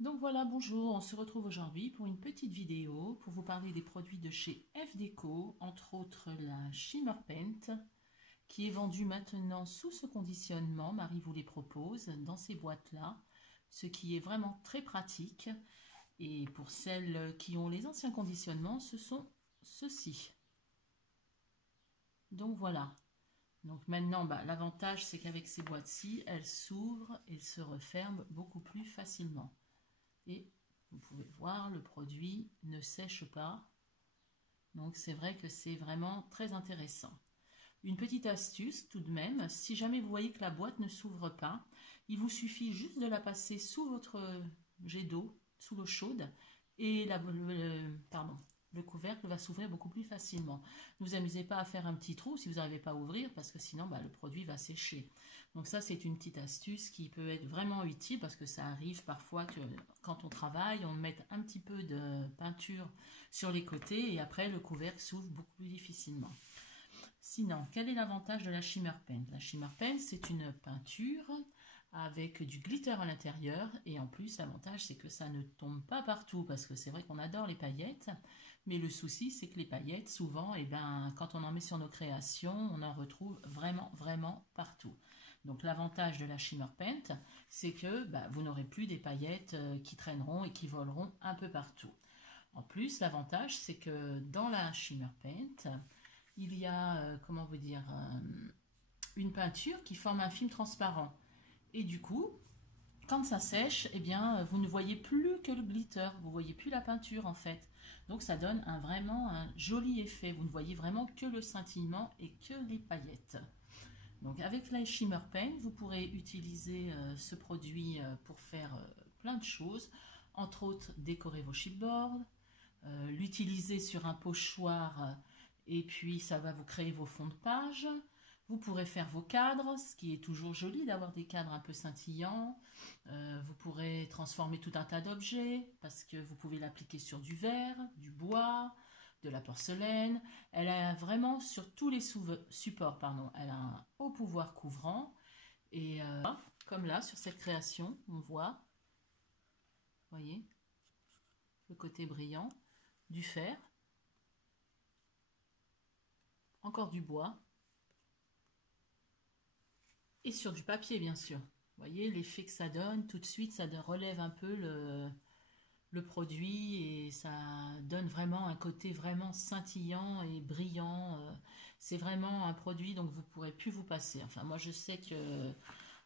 Donc voilà, bonjour, on se retrouve aujourd'hui pour une petite vidéo pour vous parler des produits de chez F-Déco, entre autres la Shimmer Paint, qui est vendue maintenant sous ce conditionnement. Marie vous les propose dans ces boîtes-là, ce qui est vraiment très pratique. Et pour celles qui ont les anciens conditionnements, ce sont ceux-ci. Donc voilà. Donc maintenant, l'avantage, c'est qu'avec ces boîtes-ci, elles s'ouvrent et se referment beaucoup plus facilement. Et vous pouvez voir, le produit ne sèche pas. Donc c'est vrai que c'est vraiment très intéressant. Une petite astuce tout de même, si jamais vous voyez que la boîte ne s'ouvre pas, il vous suffit juste de la passer sous votre jet d'eau, sous l'eau chaude, et le couvercle va s'ouvrir beaucoup plus facilement. Ne vous amusez pas à faire un petit trou si vous n'arrivez pas à ouvrir, parce que sinon le produit va sécher. Donc ça, c'est une petite astuce qui peut être vraiment utile, parce que ça arrive parfois que quand on travaille, on met un petit peu de peinture sur les côtés, et après le couvercle s'ouvre beaucoup plus difficilement. Sinon, quel est l'avantage de la Shimmer Paint? La Shimmer Paint, c'est une peinture avec du glitter à l'intérieur, et en plus l'avantage c'est que ça ne tombe pas partout, parce que c'est vrai qu'on adore les paillettes, mais le souci c'est que les paillettes souvent, quand on en met sur nos créations, on en retrouve vraiment partout. Donc l'avantage de la Shimmer Paint, c'est que vous n'aurez plus des paillettes qui traîneront et qui voleront un peu partout. En plus, l'avantage c'est que dans la Shimmer Paint, il y a, comment vous dire, une peinture qui forme un film transparent. Et du coup, quand ça sèche, vous ne voyez plus que le glitter, vous ne voyez plus la peinture en fait. Donc ça donne vraiment un joli effet. Vous ne voyez vraiment que le scintillement et que les paillettes. Donc avec la Shimmer Paint, vous pourrez utiliser ce produit pour faire plein de choses. Entre autres, décorer vos chipboards, l'utiliser sur un pochoir et puis ça va vous créer vos fonds de page. Vous pourrez faire vos cadres, ce qui est toujours joli d'avoir des cadres un peu scintillants. Vous pourrez transformer tout un tas d'objets parce que vous pouvez l'appliquer sur du verre, du bois, de la porcelaine. Elle a vraiment sur tous les supports, elle a un haut pouvoir couvrant. Et comme là sur cette création, on voit, voyez, le côté brillant, du fer, encore du bois, et sur du papier bien sûr. Vous voyez l'effet que ça donne, tout de suite ça relève un peu le produit et ça donne vraiment un côté vraiment scintillant et brillant. C'est vraiment un produit donc vous ne pourrez plus vous passer. Enfin moi je sais que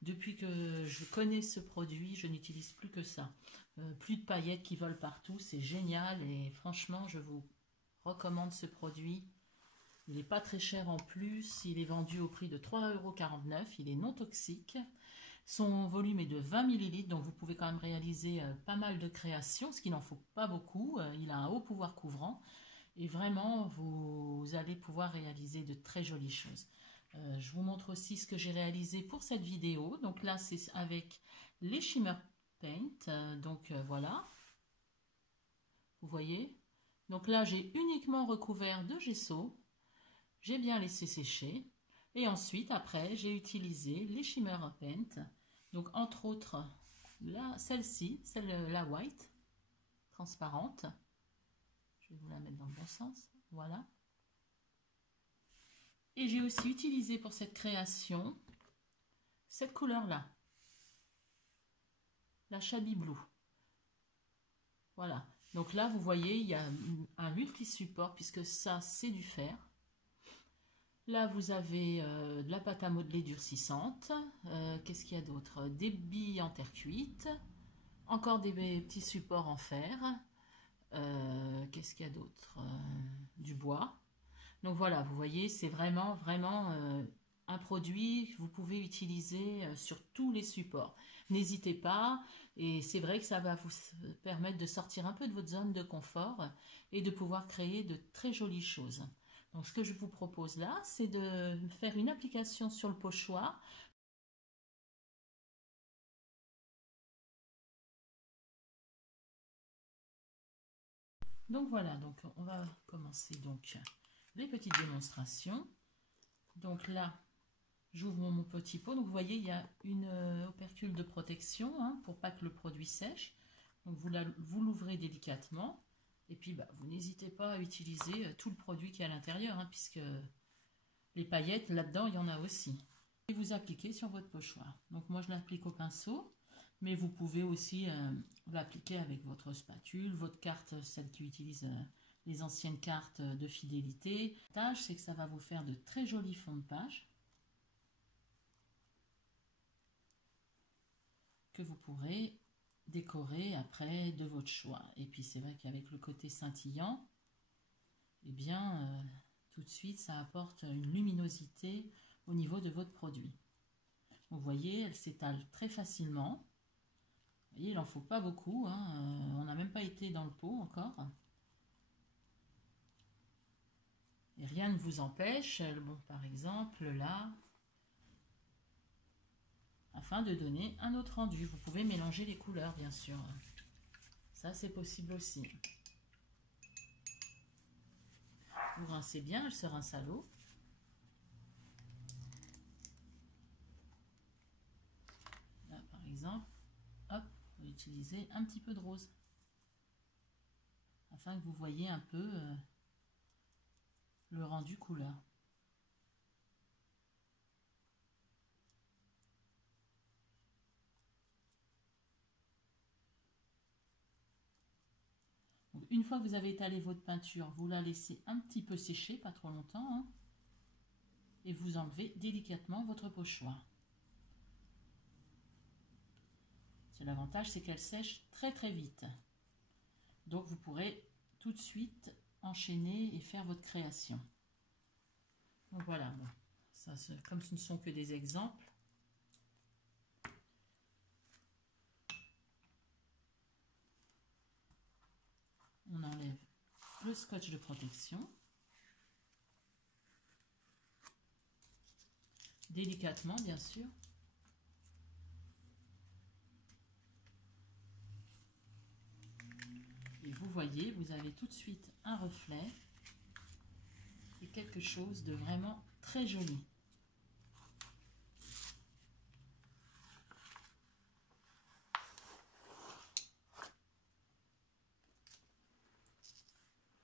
depuis que je connais ce produit, je n'utilise plus que ça. Plus de paillettes qui volent partout, c'est génial et franchement je vous recommande ce produit. Il n'est pas très cher en plus, il est vendu au prix de 3,49 €, il est non toxique. Son volume est de 20 millilitres, donc vous pouvez quand même réaliser pas mal de créations, ce qu'il n'en faut pas beaucoup. Il a un haut pouvoir couvrant et vraiment vous allez pouvoir réaliser de très jolies choses. Je vous montre aussi ce que j'ai réalisé pour cette vidéo. Donc là c'est avec les Shimmer Paint, voilà, vous voyez. Donc là j'ai uniquement recouvert de gesso. J'ai bien laissé sécher et ensuite après j'ai utilisé les Shimmer Paint, donc entre autres là celle-ci, la white transparente, je vais vous la mettre dans le bon sens, voilà, et j'ai aussi utilisé pour cette création cette couleur là, la Shabby Blue, voilà. Donc là vous voyez il y a un multi-support puisque ça c'est du fer. Là, vous avez de la pâte à modeler durcissante. Qu'est-ce qu'il y a d'autre? Des billes en terre cuite. Encore des petits supports en fer. Qu'est-ce qu'il y a d'autre? Du bois. Donc voilà, vous voyez, c'est vraiment un produit que vous pouvez utiliser sur tous les supports. N'hésitez pas, et c'est vrai que ça va vous permettre de sortir un peu de votre zone de confort et de pouvoir créer de très jolies choses. Donc ce que je vous propose là, c'est de faire une application sur le pochoir. Donc voilà, donc on va commencer donc les petites démonstrations. Donc là, j'ouvre mon petit pot. Donc vous voyez, il y a une opercule de protection pour pas que le produit sèche. Donc vous l'ouvrez délicatement et puis vous n'hésitez pas à utiliser tout le produit qui est à l'intérieur, hein, puisque les paillettes là-dedans il y en a aussi. Et vous appliquez sur votre pochoir. Donc moi je l'applique au pinceau, mais vous pouvez aussi l'appliquer avec votre spatule, votre carte, celle qui utilise les anciennes cartes de fidélité. L'avantage, c'est que ça va vous faire de très jolis fonds de page que vous pourrez décorer après de votre choix. Et puis c'est vrai qu'avec le côté scintillant, eh bien tout de suite ça apporte une luminosité au niveau de votre produit. Vous voyez, elle s'étale très facilement. Vous voyez, il n'en faut pas beaucoup, hein. On n'a même pas été dans le pot encore. Et rien ne vous empêche, bon, par exemple là, afin de donner un autre rendu. Vous pouvez mélanger les couleurs, bien sûr. Ça, c'est possible aussi. Vous rincez bien, elle se rince à l'eau. Là, par exemple, hop, vous utilisez un petit peu de rose. Afin que vous voyez un peu le rendu couleur. Donc, une fois que vous avez étalé votre peinture, vous la laissez un petit peu sécher, pas trop longtemps, hein, et vous enlevez délicatement votre pochoir. L'avantage, c'est qu'elle sèche très très vite. Donc vous pourrez tout de suite enchaîner et faire votre création. Donc voilà, bon, ça, comme ce ne sont que des exemples, on enlève le scotch de protection. Délicatement, bien sûr. Et vous voyez, vous avez tout de suite un reflet et quelque chose de vraiment très joli.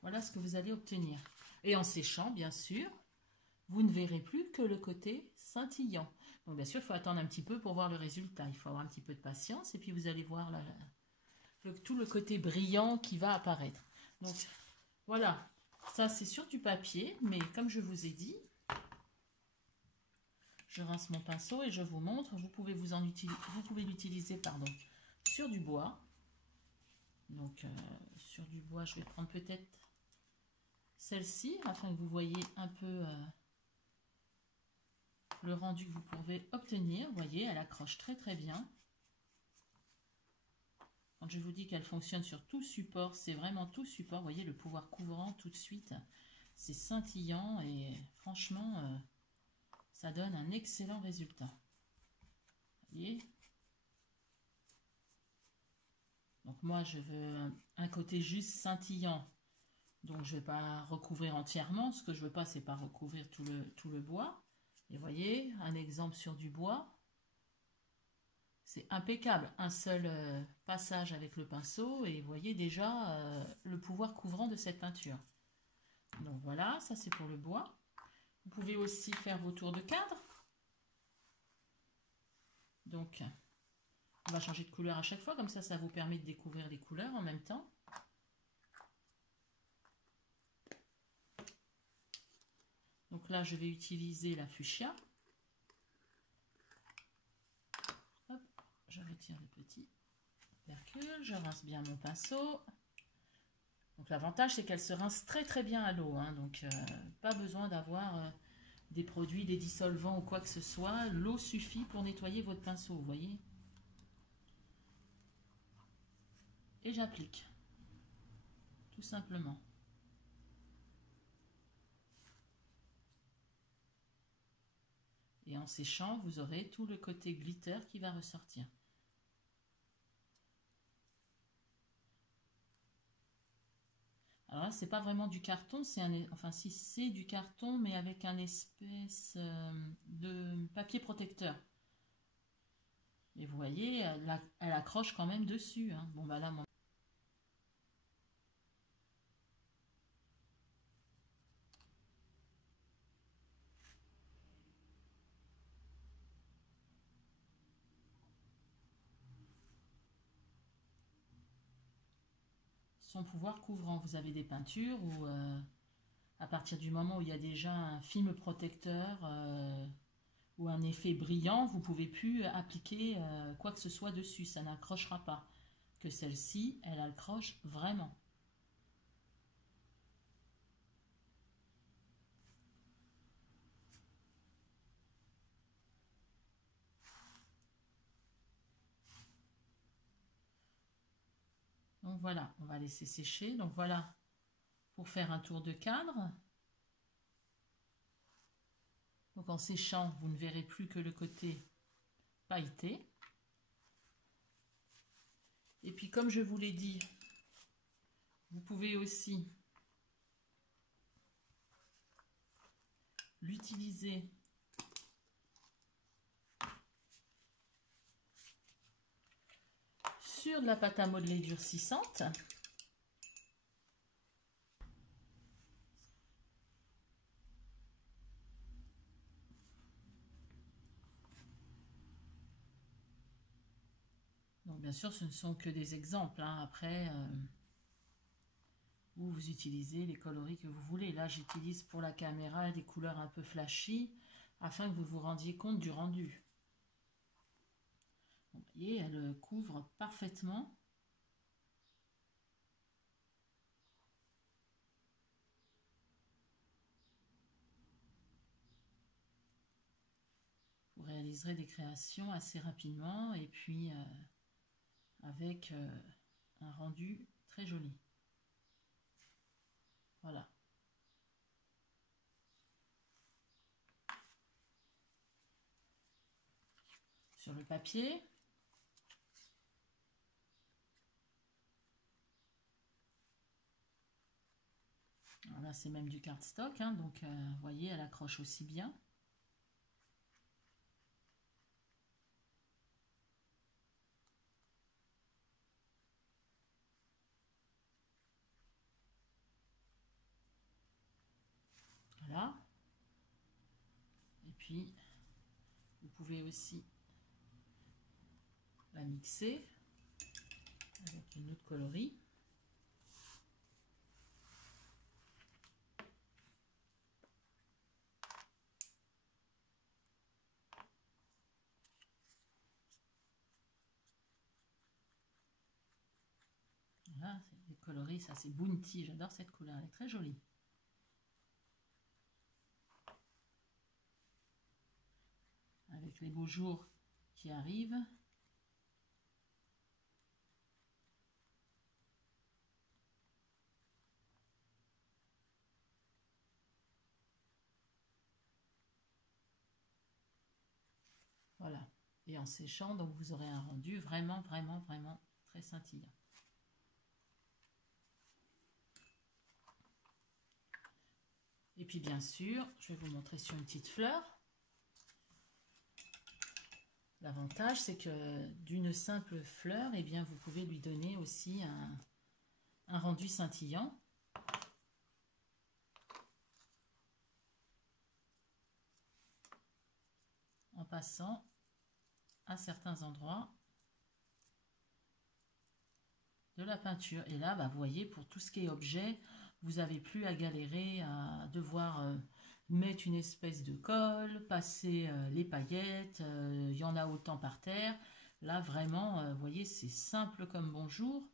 Voilà ce que vous allez obtenir. Et en séchant, bien sûr, vous ne verrez plus que le côté scintillant. Donc bien sûr, il faut attendre un petit peu pour voir le résultat. Il faut avoir un petit peu de patience et puis vous allez voir tout le côté brillant qui va apparaître. Donc voilà, ça c'est sur du papier, mais comme je vous ai dit, je rince mon pinceau et je vous montre. Vous pouvez l'utiliser sur du bois. Donc sur du bois, je vais prendre peut-être celle-ci afin que vous voyez un peu le rendu que vous pouvez obtenir. Vous voyez, elle accroche très très bien. Quand je vous dis qu'elle fonctionne sur tout support, c'est vraiment tout support. Vous voyez le pouvoir couvrant tout de suite. C'est scintillant et franchement, ça donne un excellent résultat. Vous voyez ? Donc moi, je veux un côté juste scintillant. Donc je ne vais pas recouvrir entièrement. Ce que je ne veux pas, c'est pas recouvrir tout le bois. Et vous voyez, un exemple sur du bois. C'est impeccable. Un seul passage avec le pinceau et vous voyez déjà le pouvoir couvrant de cette peinture. Donc voilà, ça c'est pour le bois. Vous pouvez aussi faire vos tours de cadre. Donc on va changer de couleur à chaque fois, comme ça vous permet de découvrir les couleurs en même temps. Donc là, je vais utiliser la fuchsia. Hop, je retire le petit percule, je rince bien mon pinceau. Donc l'avantage, c'est qu'elle se rince très très bien à l'eau, hein, donc pas besoin d'avoir des produits, des dissolvants ou quoi que ce soit. L'eau suffit pour nettoyer votre pinceau, vous voyez. Et j'applique, tout simplement. Et en séchant, vous aurez tout le côté glitter qui va ressortir. Alors là, c'est pas vraiment du carton, enfin si c'est du carton, mais avec un espèce de papier protecteur. Et vous voyez, elle accroche quand même dessus, hein. Bon bah là, son pouvoir couvrant. Vous avez des peintures où, à partir du moment où il y a déjà un film protecteur ou un effet brillant, vous ne pouvez plus appliquer quoi que ce soit dessus, ça n'accrochera pas. Que celle-ci, elle accroche vraiment. Donc voilà, on va laisser sécher. Donc voilà, pour faire un tour de cadre. Donc en séchant, vous ne verrez plus que le côté pailleté. Et puis comme je vous l'ai dit, vous pouvez aussi l'utiliser sur de la pâte à modeler durcissante. Donc bien sûr, ce ne sont que des exemples. Hein. Après, vous utilisez les coloris que vous voulez. Là, j'utilise pour la caméra des couleurs un peu flashy afin que vous vous rendiez compte du rendu. Vous voyez, elle couvre parfaitement. Vous réaliserez des créations assez rapidement et puis avec un rendu très joli. Voilà. Sur le papier. Alors là, c'est même du cardstock, hein, donc vous voyez, elle accroche aussi bien. Voilà. Et puis, vous pouvez aussi la mixer avec une autre coloris. Voilà, les coloris, ça c'est Bounty, j'adore cette couleur, elle est très jolie. Avec les beaux jours qui arrivent. Voilà. Et en séchant, donc vous aurez un rendu vraiment, vraiment, vraiment très scintillant. Et puis bien sûr, je vais vous montrer sur une petite fleur. L'avantage, c'est que d'une simple fleur, eh bien, vous pouvez lui donner aussi un rendu scintillant. En passant à certains endroits de la peinture. Et là, bah, vous voyez, pour tout ce qui est objet, vous n'avez plus à galérer, à devoir mettre une espèce de colle, passer les paillettes, il y en a autant par terre. Là, vraiment, vous voyez, c'est simple comme bonjour.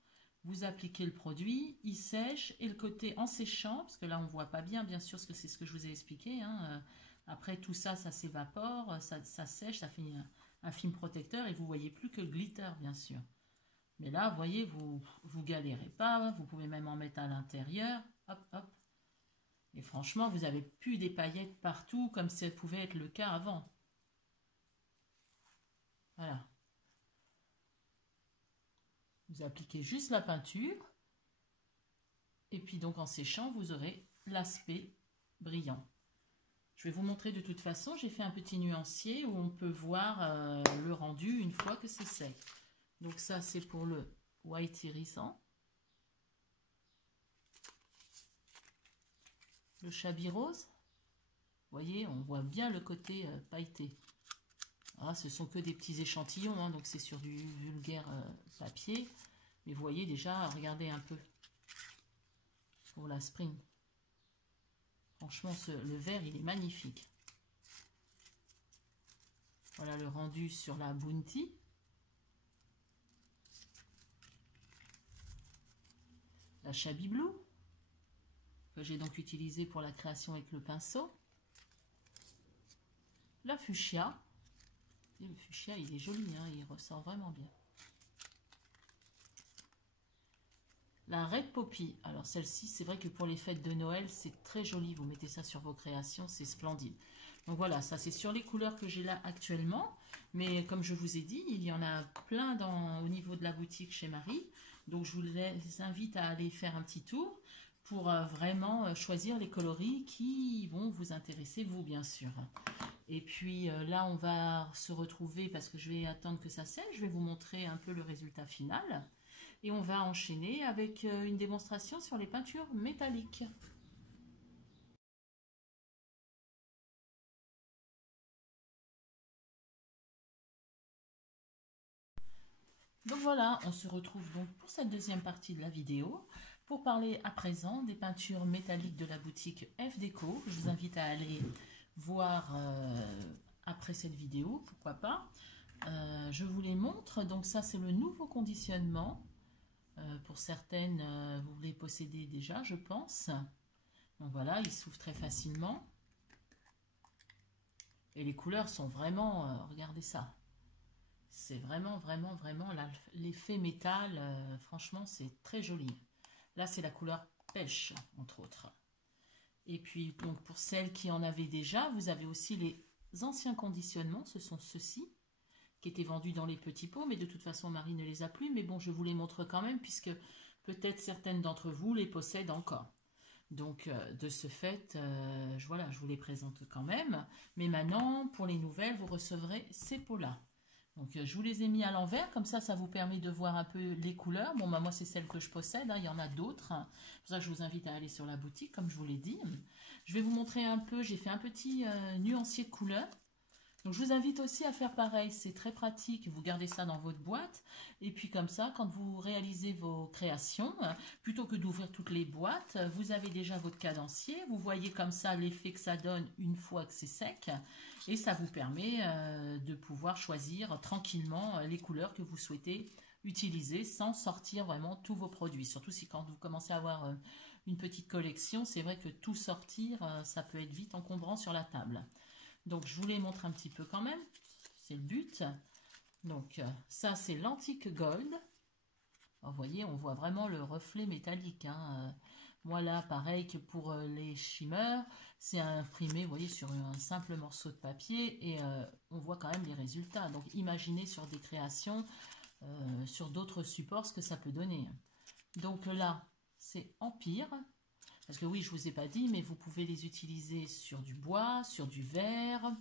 Vous appliquez le produit, il sèche, et le côté en séchant, parce que là, on ne voit pas bien, bien sûr, parce que c'est ce que je vous ai expliqué. Hein, après, tout ça, ça s'évapore, ça sèche, ça fait un film protecteur, et vous ne voyez plus que le glitter, bien sûr. Mais là, vous voyez, vous galérez pas, vous pouvez même en mettre à l'intérieur, hop, hop. Et franchement, vous n'avez plus des paillettes partout, comme ça pouvait être le cas avant. Voilà. Vous appliquez juste la peinture, et puis donc en séchant, vous aurez l'aspect brillant. Je vais vous montrer de toute façon, j'ai fait un petit nuancier où on peut voir le rendu une fois que c'est sec. Donc ça, c'est pour le white irisant. Le Chablis rose. Vous voyez, on voit bien le côté pailleté. Ah, ce sont que des petits échantillons, hein, donc c'est sur du vulgaire papier. Mais vous voyez déjà, regardez un peu. pour la Spring. Franchement, le vert, il est magnifique. Voilà le rendu sur la Bounty. La Shabby Blue, que j'ai donc utilisé pour la création avec le pinceau. La Fuchsia. Et le Fuchsia, il est joli, hein, il ressort vraiment bien. La Red Poppy, alors celle-ci, c'est vrai que pour les fêtes de Noël, c'est très joli. Vous mettez ça sur vos créations, c'est splendide. Donc voilà, ça c'est sur les couleurs que j'ai là actuellement. Mais comme je vous ai dit, il y en a plein au niveau de la boutique chez Marie. Donc je vous les invite à aller faire un petit tour pour vraiment choisir les coloris qui vont vous intéresser, vous bien sûr. Et puis là, on va se retrouver parce que je vais attendre que ça sèche. Je vais vous montrer un peu le résultat final. Et on va enchaîner avec une démonstration sur les peintures métalliques. Donc voilà, on se retrouve donc pour cette deuxième partie de la vidéo pour parler à présent des peintures métalliques de la boutique F Déco. Je vous invite à aller voir après cette vidéo, pourquoi pas. Je vous les montre. Donc ça, c'est le nouveau conditionnement. Pour certaines, vous les possédez déjà, je pense. Donc voilà, il s'ouvre très facilement. Et les couleurs sont vraiment, regardez ça. C'est vraiment l'effet métal. Franchement, c'est très joli. Là, c'est la couleur pêche, entre autres. Et puis, donc pour celles qui en avaient déjà, vous avez aussi les anciens conditionnements. Ce sont ceux-ci, qui étaient vendus dans les petits pots, mais de toute façon Marie ne les a plus, mais bon, je vous les montre quand même puisque peut-être certaines d'entre vous les possèdent encore. Donc de ce fait, voilà, je vous les présente quand même, mais maintenant pour les nouvelles vous recevrez ces pots là. Donc je vous les ai mis à l'envers, comme ça vous permet de voir un peu les couleurs. Bon bah moi c'est celle que je possède, hein, il y en a d'autres, hein. C'est pour ça que je vous invite à aller sur la boutique comme je vous l'ai dit. Je vais vous montrer un peu, j'ai fait un petit nuancier de couleurs. Donc je vous invite aussi à faire pareil, c'est très pratique, vous gardez ça dans votre boîte et puis comme ça quand vous réalisez vos créations, plutôt que d'ouvrir toutes les boîtes, vous avez déjà votre cadencier, vous voyez comme ça l'effet que ça donne une fois que c'est sec et ça vous permet de pouvoir choisir tranquillement les couleurs que vous souhaitez utiliser sans sortir vraiment tous vos produits, surtout si quand vous commencez à avoir une petite collection, c'est vrai que tout sortir, ça peut être vite encombrant sur la table. Donc, je vous les montre un petit peu quand même. C'est le but. Donc, ça, c'est l'antique gold. Alors, vous voyez, on voit vraiment le reflet métallique, hein. Moi, là, pareil que pour les shimmers, c'est imprimé, vous voyez, sur un simple morceau de papier. Et on voit quand même les résultats. Donc, imaginez sur des créations, sur d'autres supports, ce que ça peut donner. Donc là, c'est Empire. Parce que oui, je ne vous ai pas dit, mais vous pouvez les utiliser sur du bois, sur du verre,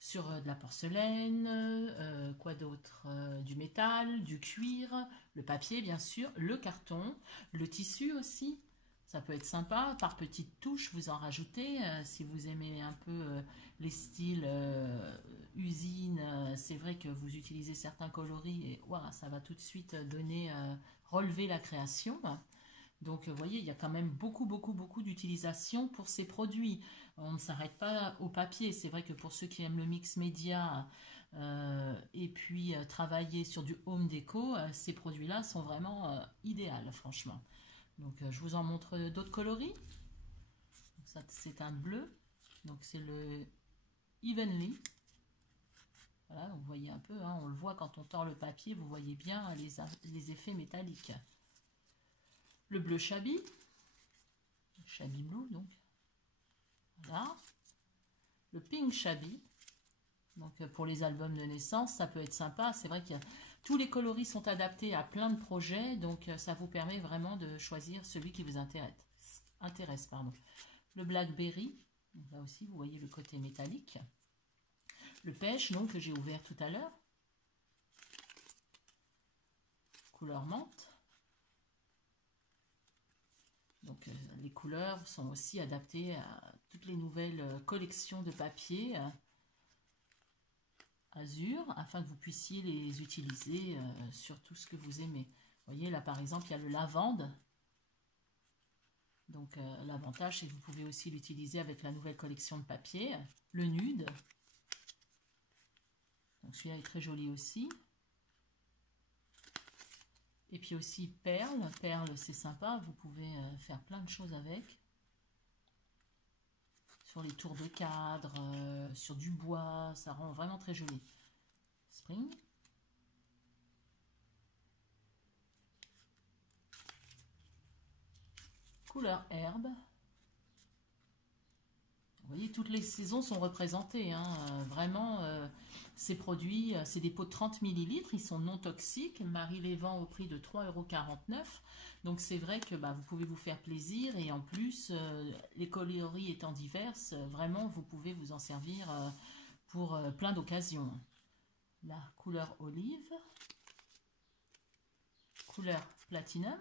sur de la porcelaine, quoi d'autre, du métal, du cuir, le papier bien sûr, le carton, le tissu aussi. Ça peut être sympa, par petites touches, vous en rajoutez. Si vous aimez un peu les styles usine, c'est vrai que vous utilisez certains coloris et wow, ça va tout de suite donner, relever la création. Donc, vous voyez, il y a quand même beaucoup d'utilisation pour ces produits. On ne s'arrête pas au papier. C'est vrai que pour ceux qui aiment le mix média et puis travailler sur du home déco, ces produits-là sont vraiment idéaux, franchement. Donc, je vous en montre d'autres coloris. Donc, ça, c'est un bleu. Donc, c'est le Evenly. Voilà, donc vous voyez un peu, hein, on le voit quand on tord le papier, vous voyez bien les effets métalliques. Le bleu Shabby, Shabby Blue donc, voilà. Le pink Shabby, donc pour les albums de naissance, ça peut être sympa. C'est vrai que tous les coloris sont adaptés à plein de projets, donc ça vous permet vraiment de choisir celui qui vous intéresse. Le Blackberry, donc là aussi vous voyez le côté métallique. Le pêche, donc que j'ai ouvert tout à l'heure, couleur menthe. Donc les couleurs sont aussi adaptées à toutes les nouvelles collections de papier azur afin que vous puissiez les utiliser sur tout ce que vous aimez. Vous voyez là par exemple il y a le lavande. Donc l'avantage, c'est que vous pouvez aussi l'utiliser avec la nouvelle collection de papier, le nude. Donc celui-là est très joli aussi. Et puis aussi perles. Perles, c'est sympa, vous pouvez faire plein de choses avec. Sur les tours de cadre, sur du bois, ça rend vraiment très joli. Spring. Couleur herbe. Vous voyez, toutes les saisons sont représentées. Hein. Vraiment, ces produits, c'est des pots de 30 ml. Ils sont non toxiques. Marie les vend au prix de 3,49 €. Donc, c'est vrai que vous pouvez vous faire plaisir. Et en plus, les coloris étant diverses, vraiment, vous pouvez vous en servir pour plein d'occasions. La couleur olive. Couleur platinum.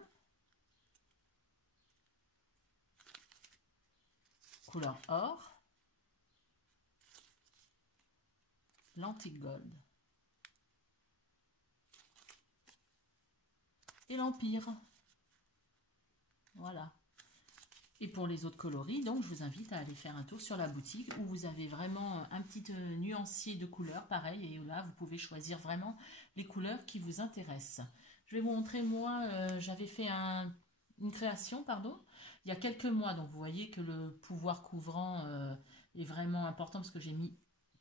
Couleur or. L'antique gold et l'empire. Voilà. Et pour les autres coloris, donc je vous invite à aller faire un tour sur la boutique où vous avez vraiment un petit nuancier de couleurs, pareil, et là vous pouvez choisir vraiment les couleurs qui vous intéressent. Je vais vous montrer, moi j'avais fait une création, pardon, il y a quelques mois, donc vous voyez que le pouvoir couvrant est vraiment important parce que j'ai mis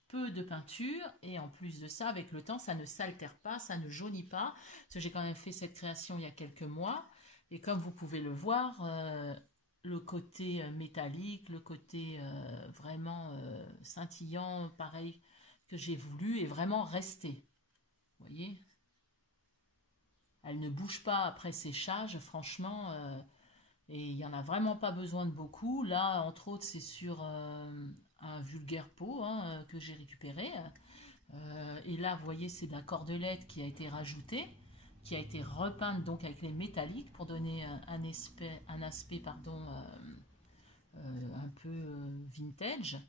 peu de peinture et en plus de ça, avec le temps, ça ne s'altère pas, ça ne jaunit pas. Parce que j'ai quand même fait cette création il y a quelques mois et comme vous pouvez le voir, le côté métallique, le côté vraiment scintillant, pareil que j'ai voulu, est vraiment resté. Vous voyez, elle ne bouge pas après séchage, franchement. Et il n'y en a vraiment pas besoin de beaucoup. Là, entre autres, c'est sur un vulgaire pot que j'ai récupéré. Et là, vous voyez, c'est de la cordelette qui a été rajoutée, qui a été repeinte donc avec les métalliques pour donner un aspect pardon, un peu vintage.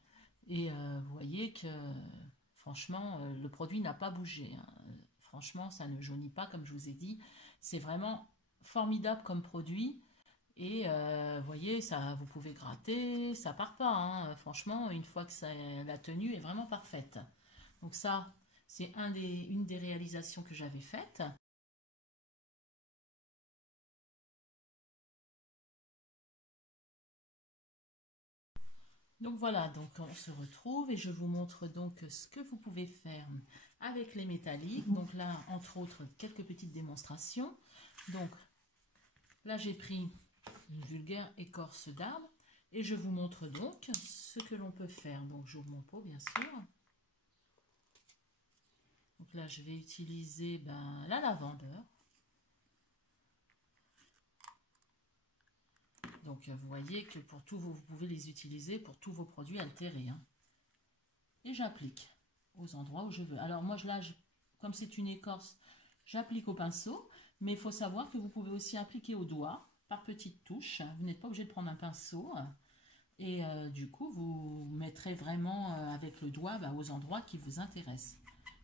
Et vous voyez que franchement, le produit n'a pas bougé. Hein. Franchement, ça ne jaunit pas, comme je vous ai dit. C'est vraiment formidable comme produit. Et vous voyez, ça, vous pouvez gratter, ça part pas. Hein. Franchement, une fois que la tenue est vraiment parfaite. Donc ça, c'est une des réalisations que j'avais faites. Donc voilà, donc on se retrouve et je vous montre donc ce que vous pouvez faire avec les métalliques. Donc là, entre autres, quelques petites démonstrations. Donc là, j'ai pris une vulgaire écorce d'arbre et je vous montre donc ce que l'on peut faire. Donc j'ouvre mon pot, bien sûr. Donc là, je vais utiliser la lavandeur. Donc vous voyez que pour tout, vous pouvez les utiliser pour tous vos produits altérés. Hein. Et j'applique aux endroits où je veux. Alors moi, comme c'est une écorce, j'applique au pinceau. Mais il faut savoir que vous pouvez aussi appliquer au doigt par petites touches. Vous n'êtes pas obligé de prendre un pinceau. Et du coup, vous mettrez vraiment avec le doigt aux endroits qui vous intéressent.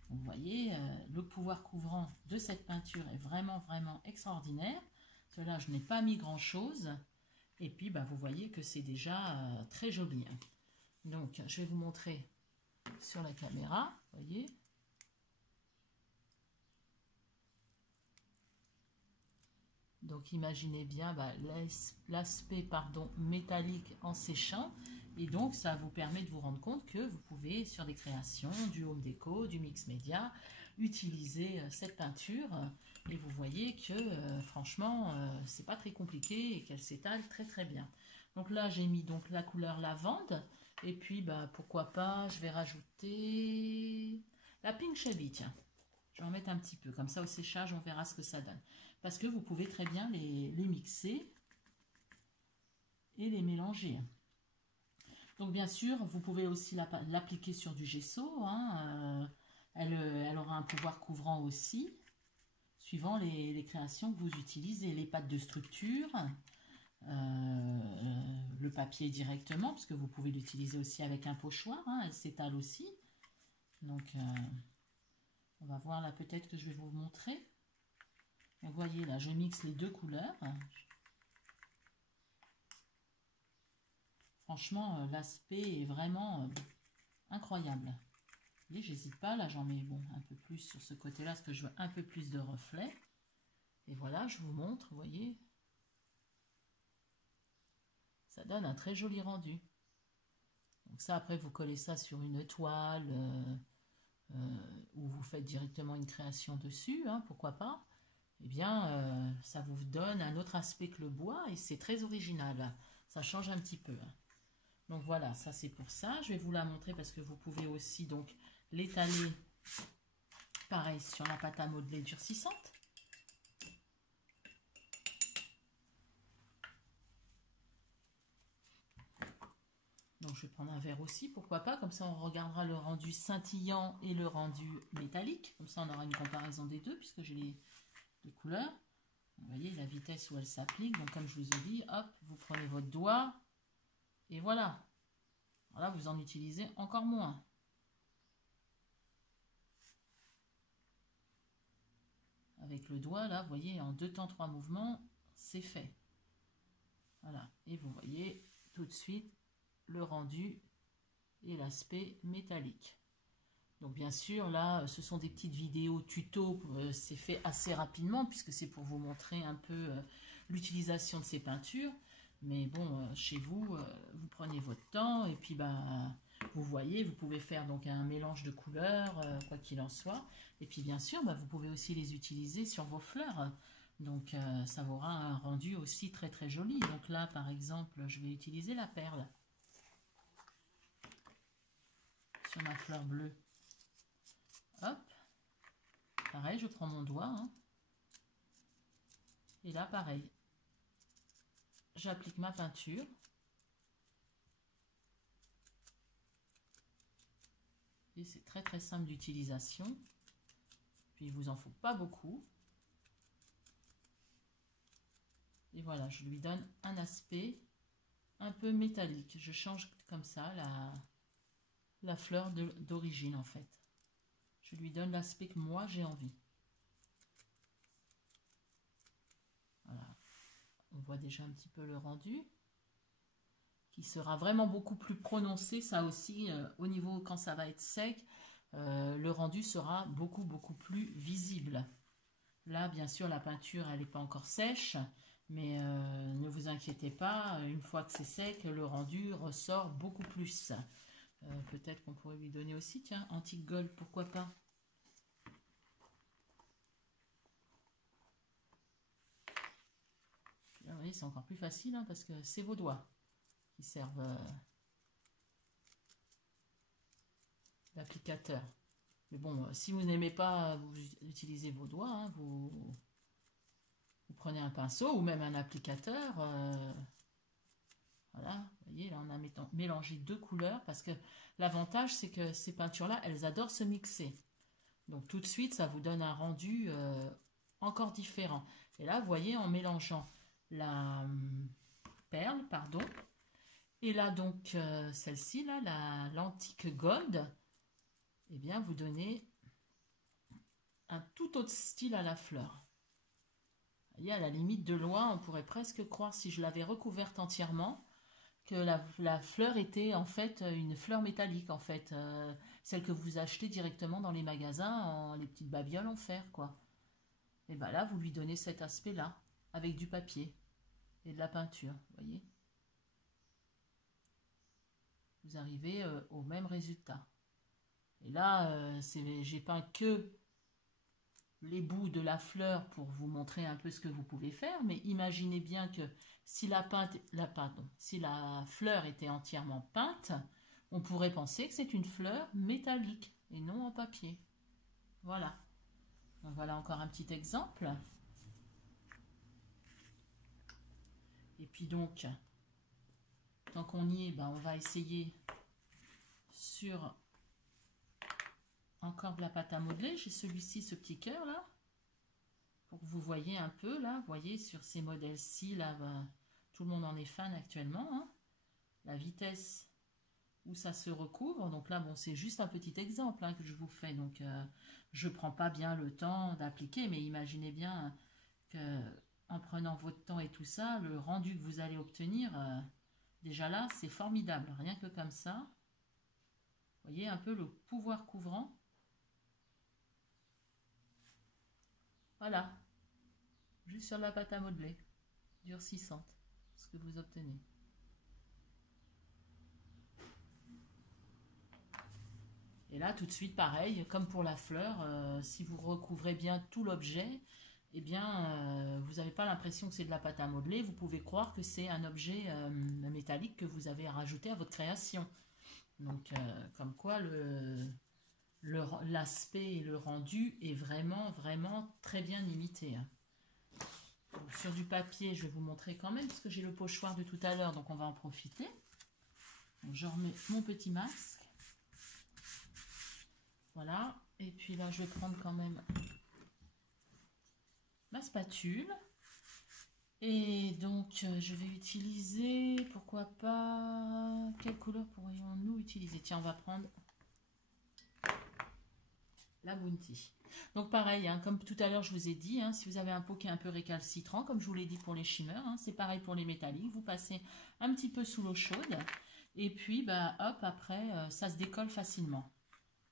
Vous voyez, le pouvoir couvrant de cette peinture est vraiment, vraiment extraordinaire. Cela, je n'ai pas mis grand-chose. Et puis, vous voyez que c'est déjà très joli. Donc, je vais vous montrer sur la caméra. Vous voyez. Donc, imaginez bien l'aspect métallique en séchant. Et donc, ça vous permet de vous rendre compte que vous pouvez, sur des créations, du home déco, du mix média, utiliser cette peinture. Et vous voyez que, franchement, c'est pas très compliqué et qu'elle s'étale très très bien. Donc là, j'ai mis donc la couleur lavande. Et puis, pourquoi pas, je vais rajouter la Pink Shabby, tiens. Je vais en mettre un petit peu. Comme ça, au séchage, on verra ce que ça donne. Parce que vous pouvez très bien les mixer et les mélanger. Donc bien sûr, vous pouvez aussi l'appliquer sur du gesso. Hein. Elle aura un pouvoir couvrant aussi, suivant les créations que vous utilisez. Les pâtes de structure, le papier directement, parce que vous pouvez l'utiliser aussi avec un pochoir. Hein. Elle s'étale aussi. Donc on va voir là, peut-être que je vais vous montrer. Vous voyez là, je mixe les deux couleurs. Franchement, l'aspect est vraiment incroyable. Et j'hésite pas, là j'en mets bon, un peu plus sur ce côté-là, parce que je veux un peu plus de reflets. Et voilà, je vous montre, vous voyez. Ça donne un très joli rendu. Donc ça, après, vous collez ça sur une toile, ou vous faites directement une création dessus, hein, pourquoi pas. Eh bien, ça vous donne un autre aspect que le bois, et c'est très original. Ça change un petit peu. Donc voilà, ça c'est pour ça. Je vais vous la montrer parce que vous pouvez aussi donc l'étaler pareil sur la pâte à modeler durcissante. Donc je vais prendre un verre aussi, pourquoi pas, comme ça on regardera le rendu scintillant et le rendu métallique. Comme ça on aura une comparaison des deux puisque j'ai les couleurs. Vous voyez la vitesse où elle s'applique. Donc comme je vous ai dit, hop, vous prenez votre doigt et voilà. Voilà, vous en utilisez encore moins. Avec le doigt, là, vous voyez, en 2 temps 3 mouvements, c'est fait. Voilà, et vous voyez tout de suite le rendu et l'aspect métallique. Donc bien sûr, là, ce sont des petites vidéos tuto, c'est fait assez rapidement puisque c'est pour vous montrer un peu l'utilisation de ces peintures. Mais bon, chez vous, vous prenez votre temps et puis bah, vous voyez, vous pouvez faire donc un mélange de couleurs, quoi qu'il en soit. Et puis bien sûr, bah, vous pouvez aussi les utiliser sur vos fleurs. Donc ça vous aura un rendu aussi très très joli. Donc là, par exemple, je vais utiliser la perle sur ma fleur bleue. Hop, pareil, je prends mon doigt, hein. Et là, pareil, j'applique ma peinture. Et c'est très très simple d'utilisation. Puis il vous en faut pas beaucoup. Et voilà, je lui donne un aspect un peu métallique. Je change comme ça la fleur d'origine en fait. Je lui donne l'aspect que moi j'ai envie. Voilà. On voit déjà un petit peu le rendu qui sera vraiment beaucoup plus prononcé. Ça aussi, au niveau quand ça va être sec, le rendu sera beaucoup plus visible. Là, bien sûr, la peinture, elle n'est pas encore sèche, mais ne vous inquiétez pas, une fois que c'est sec, le rendu ressort beaucoup plus. Peut-être qu'on pourrait lui donner aussi, tiens, Antique Gold, pourquoi pas. Là, vous voyez, c'est encore plus facile, hein, parce que c'est vos doigts qui servent d'applicateur. Mais bon, si vous n'aimez pas vous utilisez vos doigts, hein, vous prenez un pinceau ou même un applicateur. Voilà, vous voyez, là on a mélangé 2 couleurs parce que l'avantage c'est que ces peintures-là, elles adorent se mixer. Donc tout de suite, ça vous donne un rendu encore différent. Et là, vous voyez, en mélangeant la perle, pardon, et là donc celle-ci, là, l'antique gold, eh bien vous donnez un tout autre style à la fleur. Vous voyez, à la limite de loin, on pourrait presque croire, si je l'avais recouverte entièrement, que la fleur était en fait une fleur métallique, en fait, celle que vous achetez directement dans les magasins, les petites babioles en fer, quoi. Et bien là, vous lui donnez cet aspect-là, avec du papier et de la peinture, vous voyez. Vous arrivez au même résultat. Et là, j'ai peint que les bouts de la fleur pour vous montrer un peu ce que vous pouvez faire, mais imaginez bien que si si la fleur était entièrement peinte, on pourrait penser que c'est une fleur métallique et non en papier. Voilà. Donc voilà encore un petit exemple. Et puis donc, tant qu'on y est, ben on va essayer sur encore de la pâte à modeler. J'ai celui-ci, ce petit cœur là, pour que vous voyez un peu là. Vous voyez sur ces modèles-ci là, ben, tout le monde en est fan actuellement. Hein. La vitesse où ça se recouvre. Donc là, bon, c'est juste un petit exemple hein, que je vous fais. Donc, je ne prends pas bien le temps d'appliquer, mais imaginez bien que en prenant votre temps et tout ça, le rendu que vous allez obtenir, Déjà là, c'est formidable, rien que comme ça. Vous voyez un peu le pouvoir couvrant. Voilà, juste sur la pâte à modeler, durcissante, ce que vous obtenez. Et là, tout de suite, pareil, comme pour la fleur, si vous recouvrez bien tout l'objet, eh bien, vous n'avez pas l'impression que c'est de la pâte à modeler. Vous pouvez croire que c'est un objet métallique que vous avez rajouté à votre création. Donc, comme quoi, l'aspect et le rendu est vraiment, vraiment très bien imité. Donc, sur du papier, je vais vous montrer quand même, parce que j'ai le pochoir de tout à l'heure, donc on va en profiter. Donc, je remets mon petit masque. Voilà, et puis là, je vais prendre quand même ma spatule. Et donc, je vais utiliser, pourquoi pas, quelle couleur pourrions-nous utiliser? Tiens, on va prendre la Bounty. Donc pareil, hein, comme tout à l'heure je vous ai dit, hein, si vous avez un pot qui est un peu récalcitrant, comme je vous l'ai dit pour les shimmers, hein, c'est pareil pour les métalliques, vous passez un petit peu sous l'eau chaude, et puis bah, hop, après, ça se décolle facilement.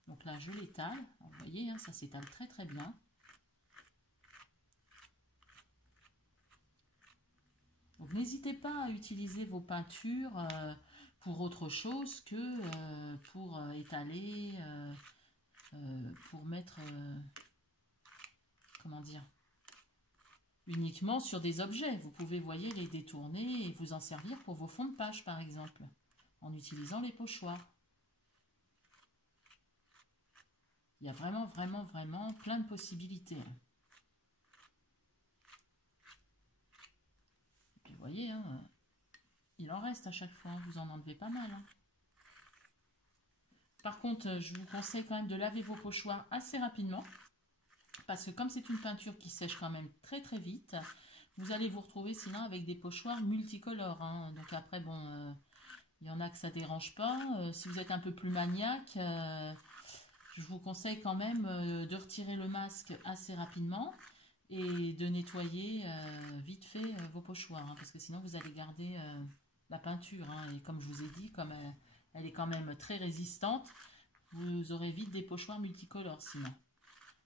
Donc là, je l'étale, vous voyez, hein, ça s'étale très très bien. Donc n'hésitez pas à utiliser vos peintures pour autre chose que pour étaler, pour mettre, comment dire, uniquement sur des objets. Vous pouvez, voyez, les détourner et vous en servir pour vos fonds de page, par exemple, en utilisant les pochoirs. Il y a vraiment, vraiment, vraiment plein de possibilités. Et puis, vous voyez, hein, il en reste à chaque fois, vous en enlevez pas mal. Hein. Par contre, je vous conseille quand même de laver vos pochoirs assez rapidement, parce que comme c'est une peinture qui sèche quand même très très vite, vous allez vous retrouver sinon avec des pochoirs multicolores. Hein. Donc après, bon, il y en a que ça ne dérange pas. Si vous êtes un peu plus maniaque, je vous conseille quand même de retirer le masque assez rapidement et de nettoyer vite fait vos pochoirs, hein, parce que sinon vous allez garder la peinture. Hein, et comme je vous ai dit, comme elle est quand même très résistante, vous aurez vite des pochoirs multicolores sinon.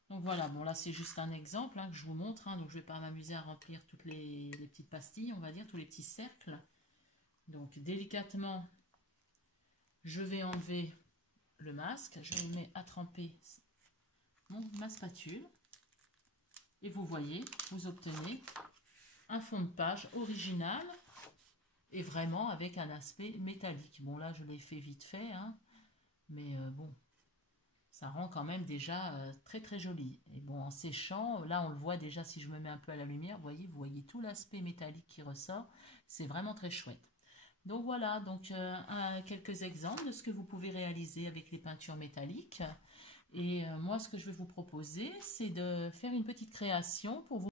Donc voilà, bon là c'est juste un exemple hein, que je vous montre, hein, donc je ne vais pas m'amuser à remplir toutes les petites pastilles, on va dire, tous les petits cercles. Donc délicatement, je vais enlever le masque, je le mets à tremper ma spatule. Et vous voyez, vous obtenez un fond de page original et vraiment avec un aspect métallique. Bon là je l'ai fait vite fait, hein, mais bon, ça rend quand même déjà très très joli. Et bon, en séchant, là on le voit déjà si je me mets un peu à la lumière, vous voyez tout l'aspect métallique qui ressort. C'est vraiment très chouette. Donc voilà, donc quelques exemples de ce que vous pouvez réaliser avec les peintures métalliques. Et moi, ce que je vais vous proposer, c'est de faire une petite création pour vous.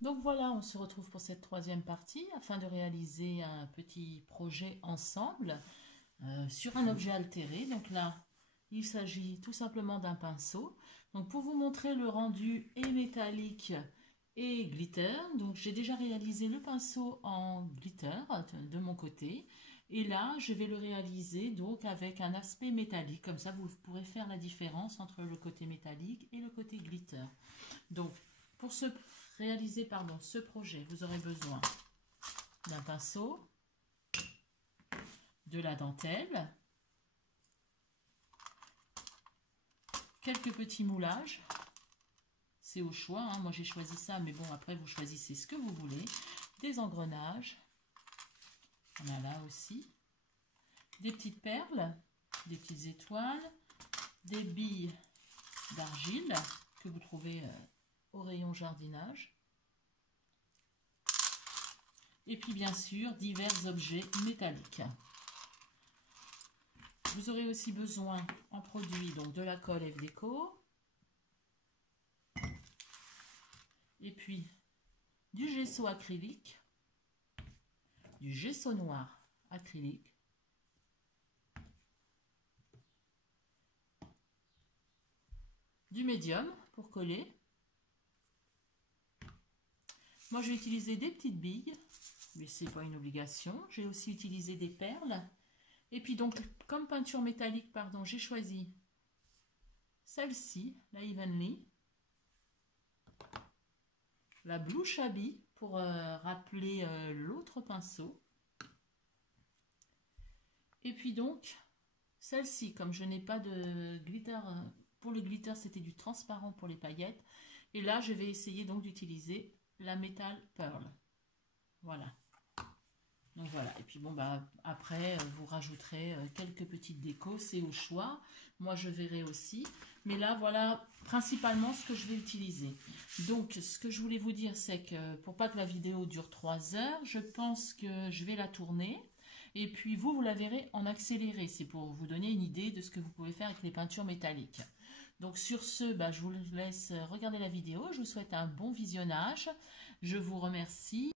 Donc voilà, on se retrouve pour cette troisième partie afin de réaliser un petit projet ensemble sur un objet altéré. Donc là, il s'agit tout simplement d'un pinceau. Donc pour vous montrer le rendu et métallique et glitter, donc j'ai déjà réalisé le pinceau en glitter de mon côté. Et là, je vais le réaliser donc avec un aspect métallique. Comme ça, vous pourrez faire la différence entre le côté métallique et le côté glitter. Donc, pour réaliser ce projet, vous aurez besoin d'un pinceau, de la dentelle, quelques petits moulages, c'est au choix, hein. Moi j'ai choisi ça, mais bon, après vous choisissez ce que vous voulez. Des engrenages, on a là aussi. Des petites perles, des petites étoiles, des billes d'argile que vous trouvez au rayon jardinage. Et puis bien sûr, divers objets métalliques. Vous aurez aussi besoin en produit donc de la colle F-Déco. Et puis du gesso acrylique, du gesso noir acrylique, du médium pour coller. Moi, je vais utiliser des petites billes, mais c'est pas une obligation. J'ai aussi utilisé des perles. Et puis donc, comme peinture métallique, pardon, j'ai choisi celle-ci, la Evenly, la Blue Shabby pour rappeler l'autre pinceau. Et puis donc, celle-ci, comme je n'ai pas de glitter, pour le glitter, c'était du transparent pour les paillettes. Et là, je vais essayer donc d'utiliser la Metal Pearl. Voilà. Donc voilà. Et puis bon, bah après, vous rajouterez quelques petites décos, c'est au choix. Moi, je verrai aussi. Mais là, voilà principalement ce que je vais utiliser. Donc, ce que je voulais vous dire, c'est que pour pas que la vidéo dure 3 heures, je pense que je vais la tourner. Et puis vous la verrez en accéléré. C'est pour vous donner une idée de ce que vous pouvez faire avec les peintures métalliques. Donc sur ce, bah, je vous laisse regarder la vidéo. Je vous souhaite un bon visionnage. Je vous remercie.